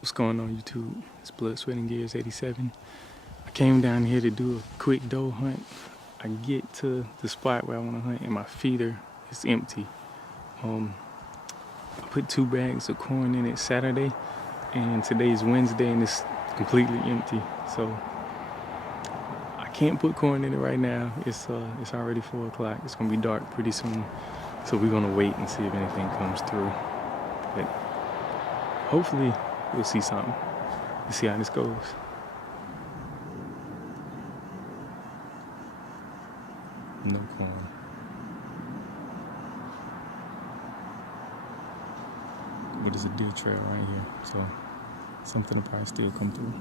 What's going on YouTube? It's Blood, Sweat, and Gears 87. I came down here to do a quick doe hunt. I get to the spot where I want to hunt and my feeder is empty. I put 2 bags of corn in it Saturday and today's Wednesday and it's completely empty. So I can't put corn in it right now. It's already 4 o'clock. It's gonna be dark pretty soon. So we're gonna wait and see if anything comes through. But hopefully we'll see something. Let's see how this goes. No corn. But there's a deer trail right here, so something will probably still come through.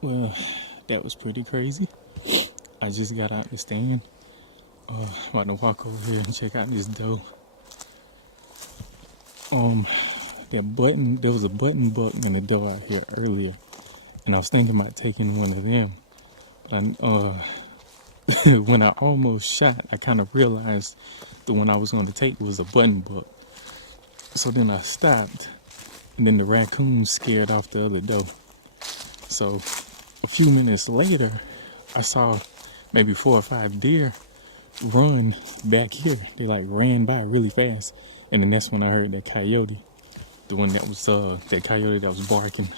Well, that was pretty crazy. I just got out the stand. About to walk over here and check out this doe. There was a button buck and a doe out here earlier, and I was thinking about taking one of them. But when I almost shot, I kind of realized the one I was going to take was a button buck. So then I stopped, and then the raccoon scared off the other doe. So a few minutes later, I saw maybe 4 or 5 deer run back here. They like ran by really fast, and then that's when I heard that coyote, the one that was that coyote that was barking.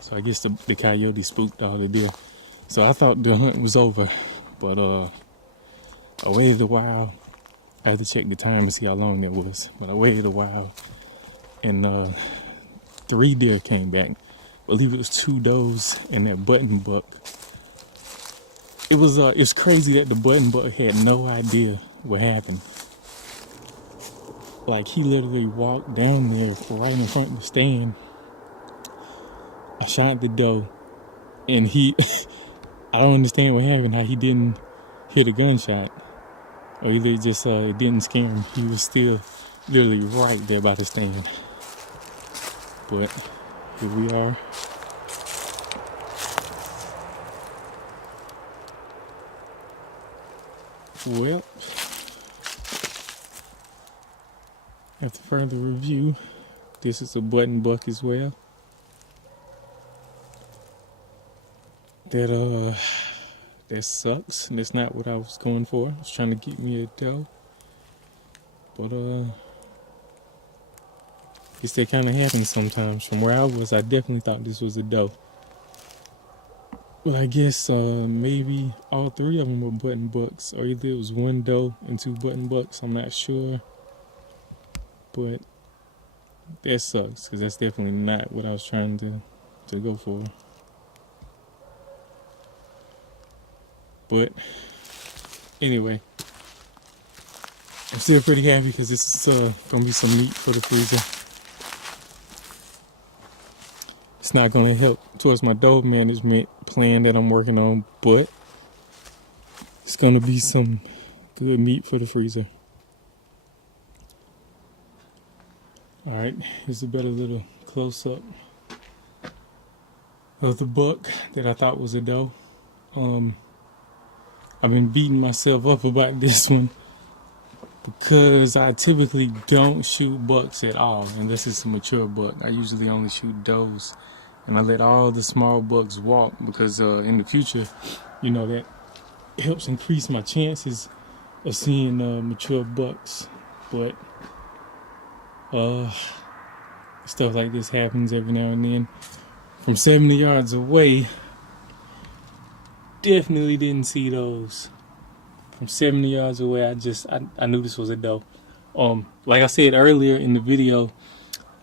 So I guess the coyote spooked all the deer. So I thought the hunt was over, but I waited a while. I had to check the time to see how long that was, but I waited a while, and 3 deer came back. I believe it was 2 does and that button buck. It was crazy that the button buck had no idea what happened. Like, he literally walked down there right in front of the stand. I shot the doe, and I don't understand what happened, how he didn't hear the gunshot. Or either just it didn't scare him. He was still literally right there by the stand. But here we are. Well, after further review, this is a button buck as well. That sucks. That's not what I was going for. I was trying to get me a doe. But guess that kind of happens sometimes. From where I was, I definitely thought this was a doe. Well, I guess maybe all 3 of them were button bucks, or either it was 1 doe and 2 button bucks. I'm not sure, but that sucks because that's definitely not what I was trying to go for. But anyway, I'm still pretty happy because this is gonna be some meat for the freezer. It's not gonna help towards my doe management plan that I'm working on, but it's gonna be some good meat for the freezer. All right, here's a better little close-up of the buck that I thought was a doe. I've been beating myself up about this one because I typically don't shoot bucks at all unless it's a mature buck. I usually only shoot does, and I let all the small bucks walk because in the future, you know, that helps increase my chances of seeing mature bucks. But stuff like this happens every now and then. From 70 yards away, definitely didn't see those. From 70 yards away, I knew this was a doe. Like I said earlier in the video,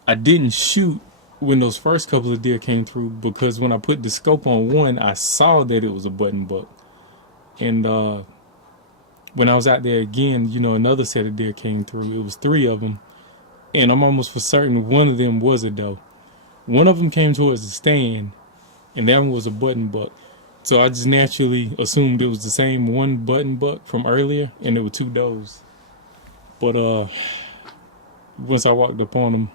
I didn't shoot when those first couple of deer came through because when I put the scope on one, I saw that it was a button buck. And when I was out there again, you know, another set of deer came through. It was 3 of them, and I'm almost for certain one of them was a doe. One of them came towards the stand, and that one was a button buck. So I just naturally assumed it was the same one button buck from earlier, and there were 2 does. But once I walked up on them,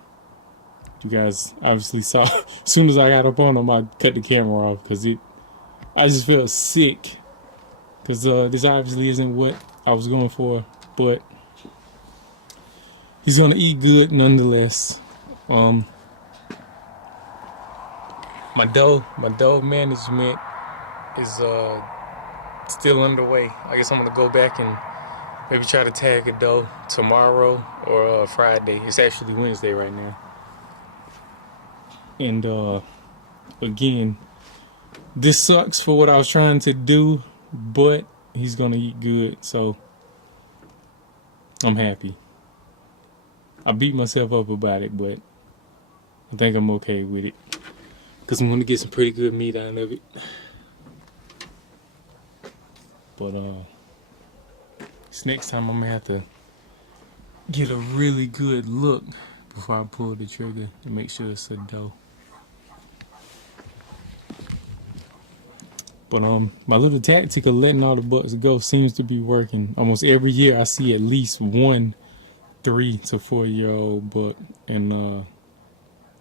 you guys obviously saw. As soon as I got up on them, I cut the camera off because I just felt sick because this obviously isn't what I was going for. But he's gonna eat good nonetheless. My doe management is still underway. I guess I'm gonna go back and maybe try to tag a doe tomorrow or Friday. It's actually Wednesday right now. And again, this sucks for what I was trying to do, but he's gonna eat good, so I'm happy. I beat myself up about it, but I think I'm okay with it because I'm gonna get some pretty good meat out of it. But this next time I'm gonna have to get a really good look before I pull the trigger to make sure it's a doe. But my little tactic of letting all the bucks go seems to be working. Almost every year I see at least one 3 to 4 year old buck, and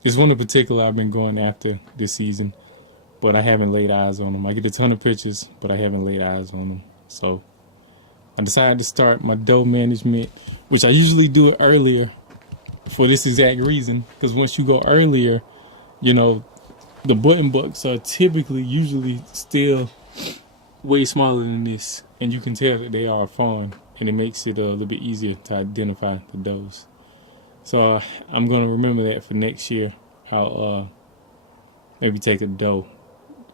there's one in particular I've been going after this season, but I haven't laid eyes on them. I get a ton of pictures, but I haven't laid eyes on them. So I decided to start my doe management, which I usually do it earlier for this exact reason, because once you go earlier, you know, the button bucks are usually still way smaller than this, and you can tell that they are fawn, and it makes it a little bit easier to identify the does. So I'm going to remember that for next year. I'll maybe take a doe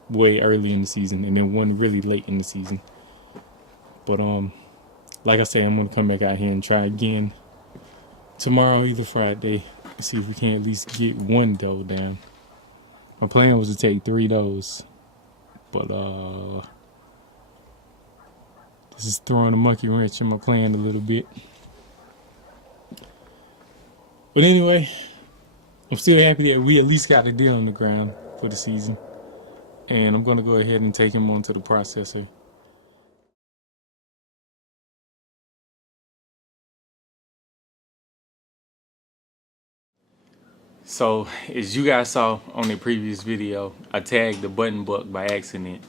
way early in the season and then one really late in the season. But like I said, I'm going to come back out here and try again tomorrow, either Friday, and see if we can at least get one doe down. My plan was to take 3 does, but this is throwing a monkey wrench in my plan a little bit. But anyway, I'm still happy that we at least got a deer on the ground for the season. And I'm going to go ahead and take him onto the processor. So, as you guys saw on the previous video, I tagged the button buck by accident.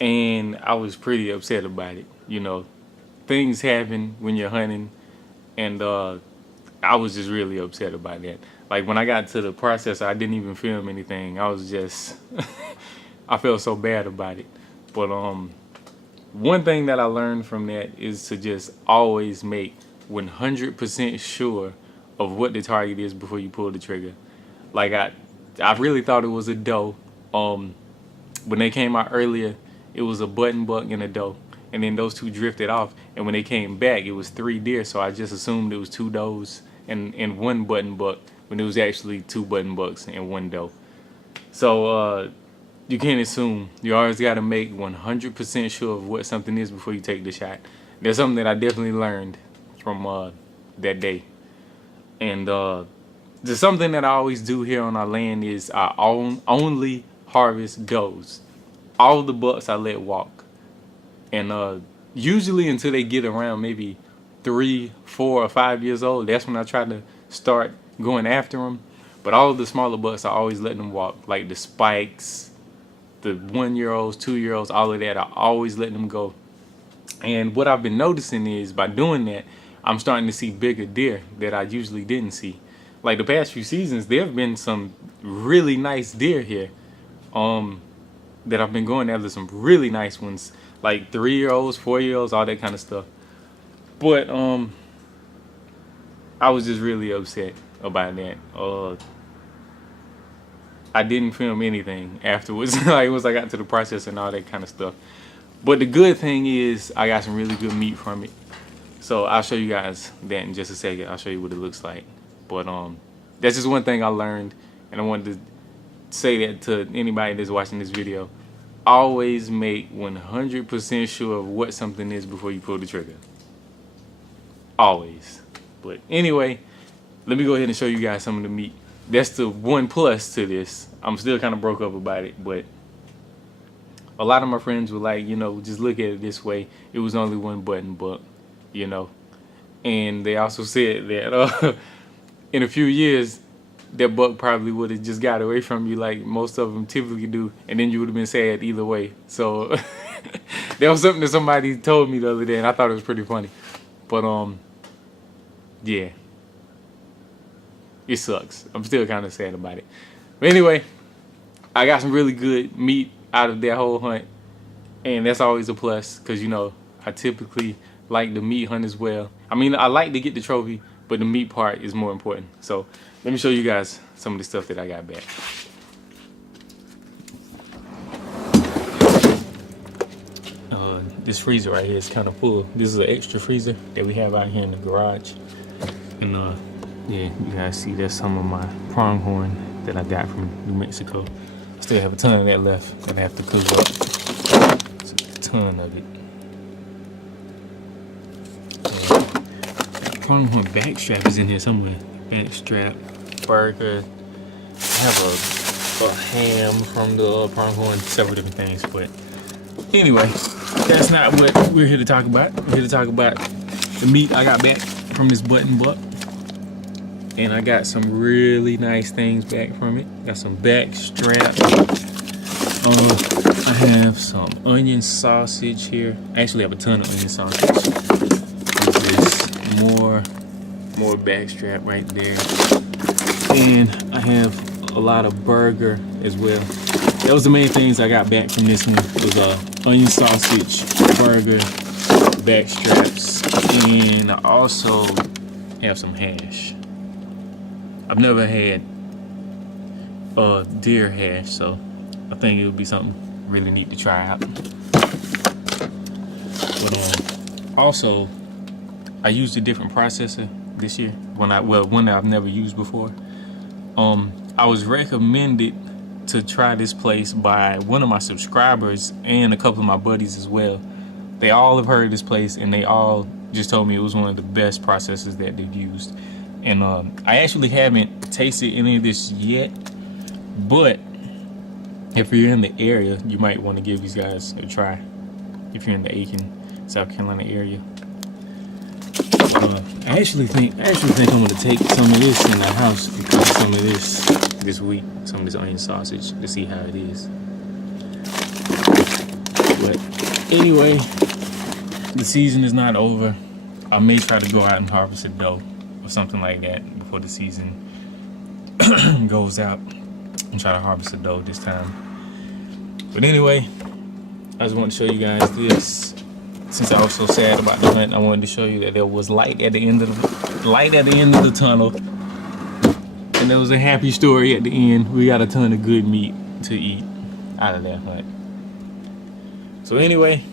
And I was pretty upset about it. You know, things happen when you're hunting, and I was just really upset about that. Like, when I got to the processor, I didn't even film anything. I was just, I felt so bad about it. But one thing that I learned from that is to just always make 100% sure of what the target is before you pull the trigger. Like, I really thought it was a doe. When they came out earlier, it was a button buck and a doe. And then those two drifted off. And when they came back, it was 3 deer. So I just assumed it was 2 does and 1 button buck, when it was actually 2 button bucks and 1 doe. So you can't assume. You always got to make 100% sure of what something is before you take the shot. That's something that I definitely learned from that day. And there's something that I always do here on our land is I only harvest does. All the bucks I let walk. And usually until they get around maybe 3, 4, or 5 years old, that's when I try to start going after them. But all of the smaller bucks, I always let them walk. Like the spikes, the 1-year-olds, 2-year-olds, all of that, I always let them go. And what I've been noticing is by doing that, I'm starting to see bigger deer that I usually didn't see. Like the past few seasons, there have been some really nice deer here that I've been going after, some really nice ones. Like 3-year-olds, 4-year-olds, all that kind of stuff. But I was just really upset about that. I didn't film anything afterwards. Like once I got to the process and all that kind of stuff. But the good thing is I got some really good meat from it. So I'll show you guys that in just a second. I'll show you what it looks like. But that's just one thing I learned, and I wanted to say that to anybody that's watching this video. Always make 100% sure of what something is before you pull the trigger. Always. But anyway, let me go ahead and show you guys some of the meat. That's the one plus to this. I'm still kind of broke up about it, but a lot of my friends were like, you know, just look at it this way. It was only 1 button buck, you know. And they also said that in a few years, that buck probably would have just got away from you like most of them typically do, and then you would have been sad either way. So that was something that somebody told me the other day, and I thought it was pretty funny. But yeah, it sucks. I'm still kind of sad about it. But anyway, I got some really good meat out of that whole hunt, and that's always a plus because, you know, I typically like the meat hunt as well. I mean, I like to get the trophy, but the meat part is more important. So let me show you guys some of the stuff that I got back. This freezer right here is kind of full. This is an extra freezer that we have out here in the garage. And yeah, you guys see that's some of my pronghorn that I got from New Mexico. I still have a ton of that left that I have to cook up. It's a ton of it. Pronghorn back strap is in here somewhere. Back strap, burger. I have a ham from the pronghorn, several different things, but anyway, that's not what we're here to talk about. We're here to talk about the meat I got back from this button buck. And I got some really nice things back from it. Got some back straps. I have some onion sausage here. I actually have a ton of onion sausage. There's more back strap right there. And I have a lot of burger as well. That was the main things I got back from this one. It was onion sausage, burger, back straps, and I also have some hash. I've never had deer hash, so I think it would be something really neat to try out. But also, I used a different processor this year. One that I've never used before. I was recommended to try this place by one of my subscribers and a couple of my buddies as well. They all have heard of this place, and they all just told me it was one of the best processors that they've used. And I actually haven't tasted any of this yet, but if you're in the area, you might want to give these guys a try. If you're in the Aiken, South Carolina area. I actually think I'm gonna take some of this in the house and cook some of this week, some of this onion sausage, to see how it is. But anyway, the season is not over. I may try to go out and harvest a doe or something like that before the season goes out, and try to harvest a doe this time. But anyway, I just want to show you guys this. Since I was so sad about the hunt, I wanted to show you that there was light at the end of the tunnel, and there was a happy story at the end. We got a ton of good meat to eat out of that hunt. So anyway,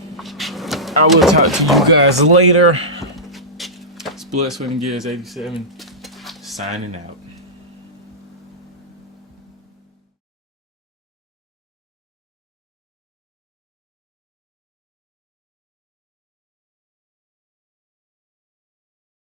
I will talk to you guys later. It's Blood, Sweat, and Gears 87, signing out.